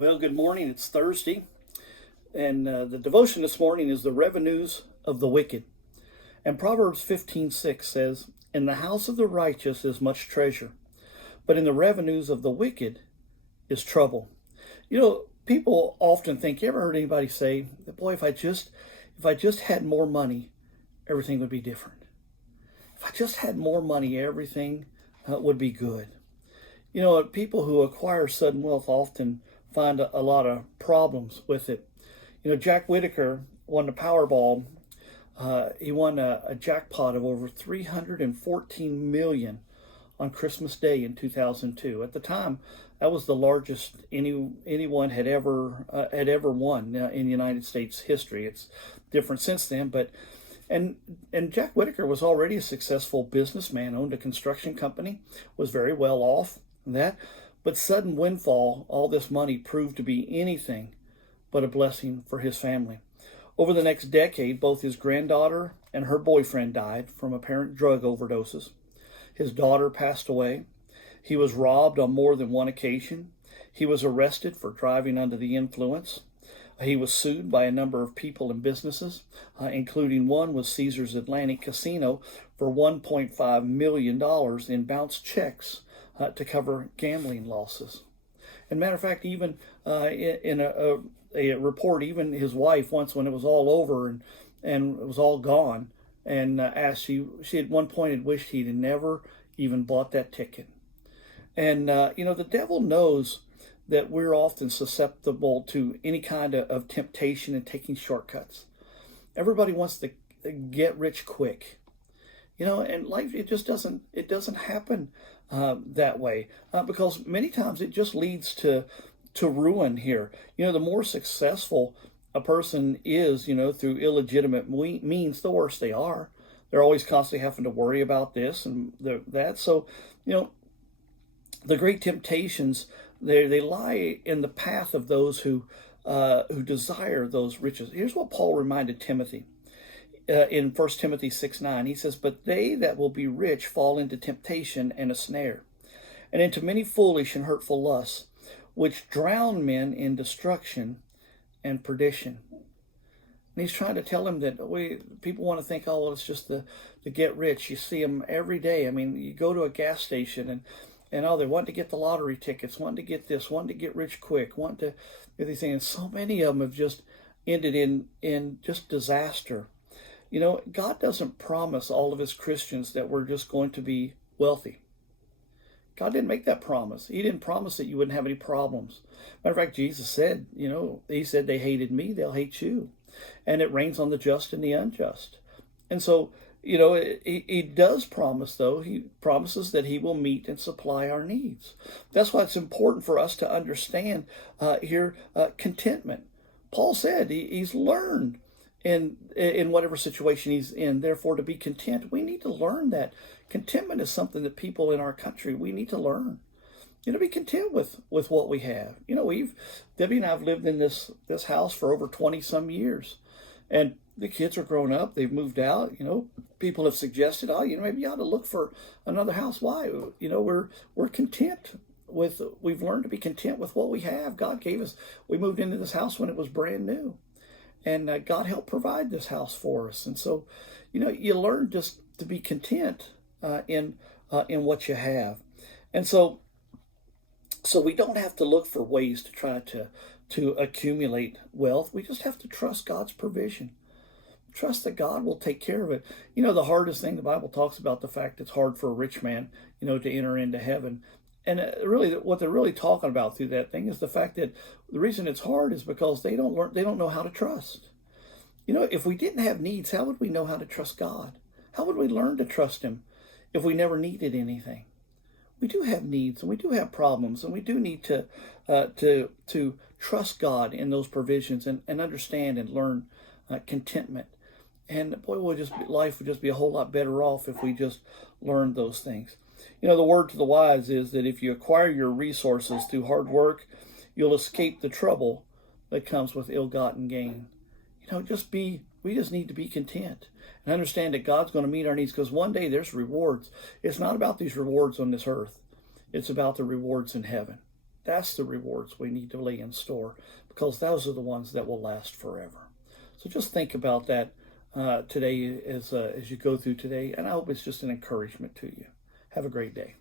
Well, good morning. It's Thursday, and the devotion this morning is the revenues of the wicked. And Proverbs 15:6 says, "In the house of the righteous is much treasure, but in the revenues of the wicked is trouble." People often think. You ever heard anybody say, "Boy, if I just had more money, everything would be different. If I just had more money, everything would be good." People who acquire sudden wealth often find a lot of problems with it. Jack Whittaker won the Powerball. He won a jackpot of over 314 million on Christmas Day in 2002. At the time, that was the largest anyone had ever won in United States history. It's different since then, but and Jack Whittaker was already a successful businessman, owned a construction company, was very well off. But sudden windfall, all this money proved to be anything but a blessing for his family. Over the next decade, both his granddaughter and her boyfriend died from apparent drug overdoses. His daughter passed away. He was robbed on more than one occasion. He was arrested for driving under the influence. He was sued by a number of people and businesses, including one with Caesars Atlantic Casino for $1.5 million in bounced checks to cover gambling losses. And matter of fact, even in a report, even his wife once, when it was all over and it was all gone, and asked, she at one point had wished he'd never even bought that ticket. And the devil knows that we're often susceptible to any kind of temptation and taking shortcuts. Everybody wants to get rich quick. And life, it doesn't happen that way, because many times it just leads to ruin here. The more successful a person is, through illegitimate means, the worse they are. They're always constantly having to worry about this and that. So, the great temptations, they lie in the path of those who desire those riches. Here's what Paul reminded Timothy. In 1 Timothy 6:9, he says, "But they that will be rich fall into temptation and a snare, and into many foolish and hurtful lusts, which drown men in destruction and perdition." And he's trying to tell him that people want to think, oh, well, it's just the get rich. You see them every day. I mean, you go to a gas station and they want to get the lottery tickets, want to get this, want to get rich quick, want to get these things. And so many of them have just ended in just disaster. God doesn't promise all of his Christians that we're just going to be wealthy. God didn't make that promise. He didn't promise that you wouldn't have any problems. Matter of fact, Jesus said, he said, "They hated me, they'll hate you." And it rains on the just and the unjust. And so, he does promise, though. He promises that he will meet and supply our needs. That's why it's important for us to understand here contentment. Paul said he's learned in whatever situation he's in, therefore, to be content. We need to learn that. Contentment is something that people in our country, we need to learn. Be content with what we have. Debbie and I have lived in this house for over 20 some years, and the kids are grown up. They've moved out. People have suggested, maybe you ought to look for another house. Why? We're content with. We've learned to be content with what we have. God gave us. We moved into this house when it was brand new, and God helped provide this house for us. And so, you learn just to be content in what you have, and so we don't have to look for ways to try to accumulate wealth. We just have to trust God's provision. Trust that God will take care of it. The hardest thing, the Bible talks about the fact it's hard for a rich man, to enter into heaven. And really, what they're really talking about through that thing is the fact that the reason it's hard is because they don't know how to trust. If we didn't have needs, how would we know how to trust God? How would we learn to trust him if we never needed anything? We do have needs, and we do have problems, and we do need to trust God in those provisions and understand and learn contentment. And boy, life would just be a whole lot better off if we just learned those things. The word to the wise is that if you acquire your resources through hard work, you'll escape the trouble that comes with ill-gotten gain. We just need to be content and understand that God's going to meet our needs, because one day there's rewards. It's not about these rewards on this earth. It's about the rewards in heaven. That's the rewards we need to lay in store, because those are the ones that will last forever. So just think about that today as you go through today, and I hope it's just an encouragement to you. Have a great day.